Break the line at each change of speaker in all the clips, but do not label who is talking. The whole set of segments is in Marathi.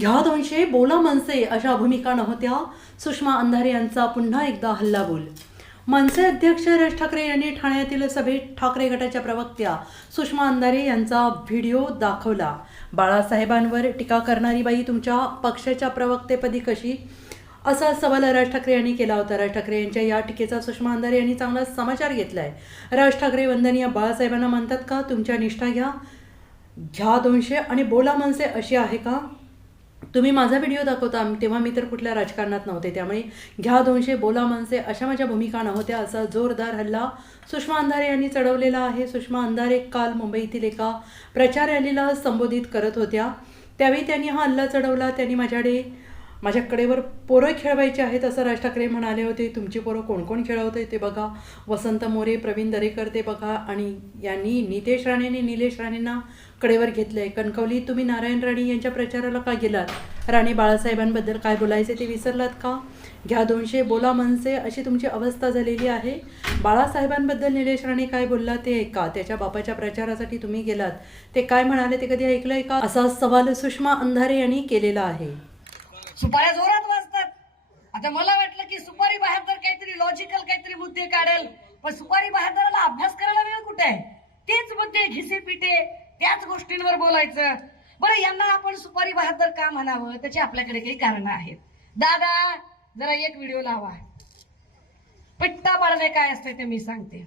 घ्या दोनशे बोला मनसे अशा भूमिका नव्हत्या. सुषमा अंधारे यांचा पुन्हा एकदा हल्लाबोल. मनसे अध्यक्ष राज ठाकरे यांनी ठाण्यातील सभेत ठाकरे गटाच्या प्रवक्त्या सुषमा अंधारे यांचा व्हिडिओ दाखवला. बाळासाहेबांवर टीका करणारी बाई तुमच्या पक्षाच्या प्रवक्तेपदी कशी? असा सवाल राज ठाकरे यांनी केला होता. राज ठाकरे यांच्या या टीकेचा सुषमा अंधारे यांनी चांगला समाचार घेतला आहे राज ठाकरे वंदनीय बाळासाहेबांना म्हणतात का तुमच्या निष्ठा घ्या. घ्या दोनशे आणि बोला मनसे अशी आहे का? तुम्ही माझा व्हिडिओ दाखवता तेव्हा मी तर कुठल्या राजकारणात नव्हते. त्यामुळे घ्या दोनशे बोला मनसे अशा माझ्या भूमिका नव्हत्या. असा जोरदार हल्ला सुषमा अंधारे यांनी चढवलेला आहे. सुषमा अंधारे काल मुंबईतील एका प्रचार रॅलीला संबोधित करत होत्या. त्यावेळी त्यांनी हा हल्ला चढवला. त्यांनी माझ्याकडे माझ्या कडेवर पोरं खेळवायची आहेत असं राज ठाकरे म्हणाले होते. तुमची पोरं कोण कोण खेळवते ते बघा. वसंत मोरे प्रवीण दरेकर ते बघा. आणि यांनी नितेश राणेने निलेश राणेंना कडेवर घेतलंय. कणकवली तुम्ही नारायण राणे यांच्या प्रचाराला का गेलात? राणे बाळासाहेबांबद्दल काय बोलायचे ते विसरलात का? घ्या दोनशे बोला मनसे अशी तुमची अवस्था झालेली आहे. बाळासाहेबांबद्दल निलेश राणे काय बोलला ते ऐका. त्याच्या बापाच्या प्रचारासाठी तुम्ही गेलात. ते काय म्हणाले ते कधी ऐकलंय का? असा सवाल सुषमा अंधारे यांनी केलेला आहे.
सुपाऱ्या जोरात वाजतात. आता मला वाटलं की सुपारी बहादर काहीतरी लॉजिकल काहीतरी मुद्दे काढेल. पण सुपारी बहादराला अभ्यास करायला वेळ कुठे आहे? तेच मुद्दे घिसे पिटे त्याच गोष्टींवर बोलायचं. बरं यांना आपण सुपारी बहादर का म्हणावं? त्याची आपल्याकडे काही कारण आहेत. दादा जरा एक व्हिडिओ लावा. पिट्टा पाडणे काय असते ते मी सांगते.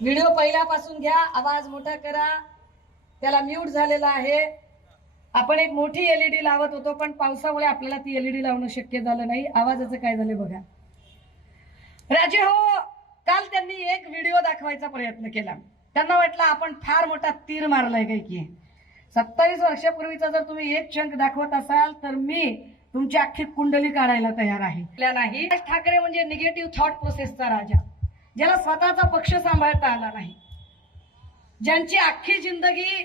व्हिडिओ पहिल्यापासून घ्या आवाज मोठा करा. त्याला म्यूट झालेला आहे. आपण एक मोठी एलईडी लावत होतो पण पावसामुळे आपल्याला ती एलईडी लावणं शक्य झालं नाही. आवाजाचं काय झालं बघा. राजे हो काल त्यांनी एक व्हिडिओ दाखवायचा प्रयत्न केला. त्यांना वाटलं आपण फार मोठा तीर मारलाय काय की. सत्तावीस वर्षापूर्वीचा जर तुम्ही एक चंक दाखवत असाल तर मी तुमची अख्खी कुंडली काढायला तयार आहे. नाही. राज ठाकरे म्हणजे निगेटिव्ह थॉट प्रोसेसचा राजा ज्याला स्वतःचा पक्ष सांभाळता आला नाही. ज्यांची अख्खी जिंदगी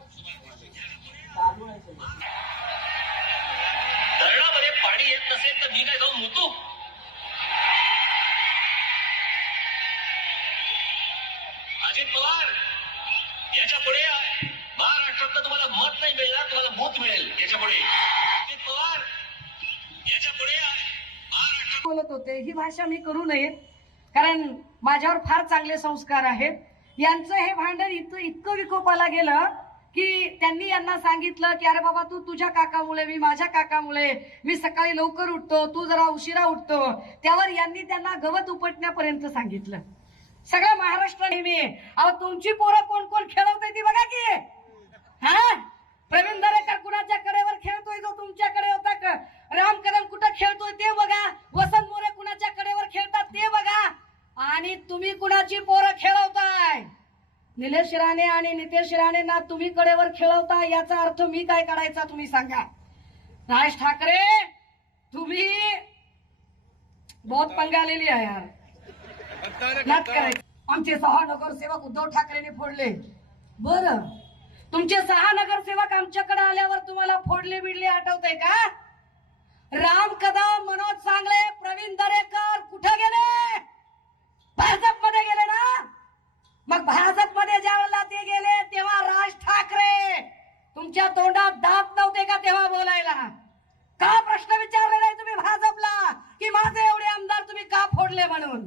तर मी काय जाऊन मुतू अजित पवार याच्यापुढे तुम्हाला मत नाही मिळणार तुम्हाला मूत मिळेल याच्यापुढे अजित पवार याच्यापुढे महाराष्ट्रात
बोलत होते ही भाषा मी करू नये कारण माझ्यावर फार चांगले संस्कार आहेत. यांचं हे भांडण इतकं इतकं विकोपाला गेलं की त्यांनी यांना सांगितलं की अरे बाबा तू तुझ्या काकामुळे मी माझ्या काकामुळे मी सकाळी लवकर उठतो तू जरा उशिरा उठतो. त्यावर यांनी त्यांना गवत उपटण्यापर्यंत सांगितलं. सगळं महाराष्ट्र नेहमी अहो तुमची पोरं कोण कोण खेळवते ती बघा की. हा? प्रवीण दरेकर कुणाच्या कडेवर खेळतोय जो तुमच्याकडे होता का? राम कदम कुठं खेळतोय ते बघा. वसंत मोरे कुणाच्या कडेवर खेळतात ते बघा. आणि तुम्ही कुणाची पोरं खेळवताय? निलेश राणे आणि नितेश राणेंना तुम्ही कडेवर खेळवता याचा अर्थ मी काय काढायचा तुम्ही सांगा. राज ठाकरे तुम्ही बहुत पंगा आलेली आहे यार. करायचं. आमचे सहा नगरसेवक उद्धव ठाकरेंनी फोडले. बर. तुमचे सहा नगरसेवक आमच्याकडे आल्यावर तुम्हाला फोडले बिडले आठवतंय का? राम कदम मनोज सांगले प्रवीण दरेकर कुठे गेले भाजपमध्ये गेले ना मग भाजपमध्ये ज्या वेळेला ते गेले तेव्हा राज ठाकरे तुमच्या तोंडात दात नव्हते का तेव्हा बोलायला? का प्रश्न विचारले नाही तुम्ही भाजपला? की माझे एवढे आमदार तुम्ही का फोडले म्हणून?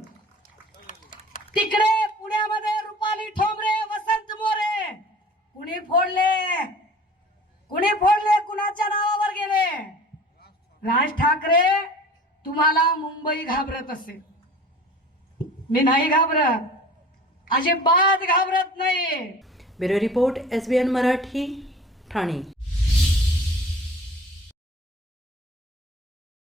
तिकडे पुण्यामध्ये रुपाली ठोंबरे वसंत मोरे. कुणी फोडले? कुणी फोडले? कुणाच्या नावावर गेले? राज ठाकरे तुम्हाला मुंबई घाबरत असेल. मी नाही घाबरत. अजिबात घाबरत नाही
bureau report S B N Marathi. Thane